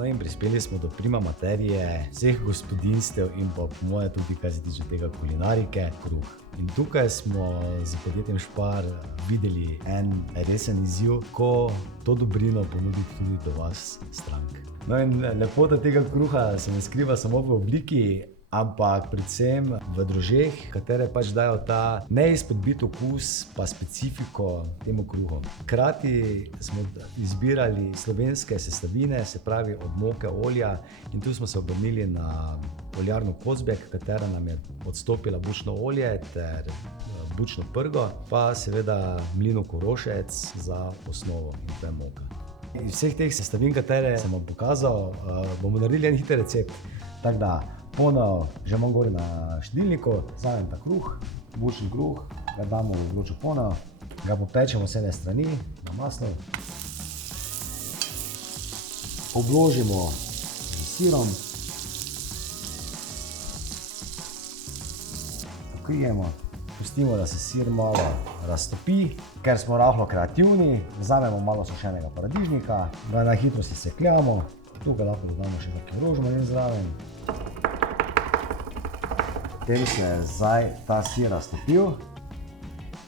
No in prispeli smo do prima materije vseh gospodinjstev in pa po moje tudi, kar se tiče tega kulinarike, kruh. In tukaj smo z podjetjem Spar videli en resen izziv, ko to dobrino ponuditi tudi do vas strank. No in lepota tega kruha se ne skriva samo v obliki, ampak predvsem v drožeh, katere pač dajo ta neizpodbit okus pa specifiko temu kruhu. Hkrati smo izbirali slovenske sestavine, se pravi od moke, olja, in tu smo se obrnili na oljarno Kozbek, katera nam je odstopila bučno olje ter bučno prgo, pa seveda mlino Korošec za osnovo, in to je moka. Iz vseh teh sestavin, katere sem vam pokazal, bomo naredili en hiter recept. Tako da ponev že imam gori na štedilniku, vzamem ta kruh, bučni kruh, ga damo v vročo ponev, ga popečemo z ene strani na maslu, obložimo s sirom, pokrijemo, pustimo, da se sir malo raztopi. Ker smo rahlo kreativni, vzamemo malo sušenega paradižnika, ga na hitro sesekljamo, tukaj lahko dodamo še kakšen rožmarin zraven. Potem se je zdaj ta sir raztopil,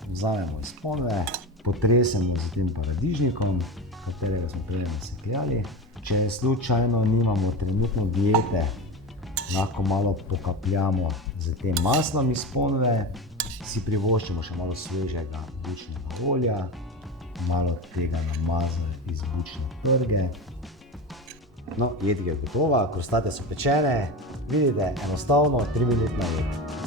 vzamemo iz ponve, potresemo z tem paradižnikom, katerega smo prej nasekljali. Če slučajno nimamo trenutno diete, lahko malo pokapljamo z tem maslom iz ponve, si privoščimo še malo svežega bučnega olja, malo tega namazali iz bučne prge. No, jed je gotova, krostate so pečene, vidite, enostavno 3-minutna jed.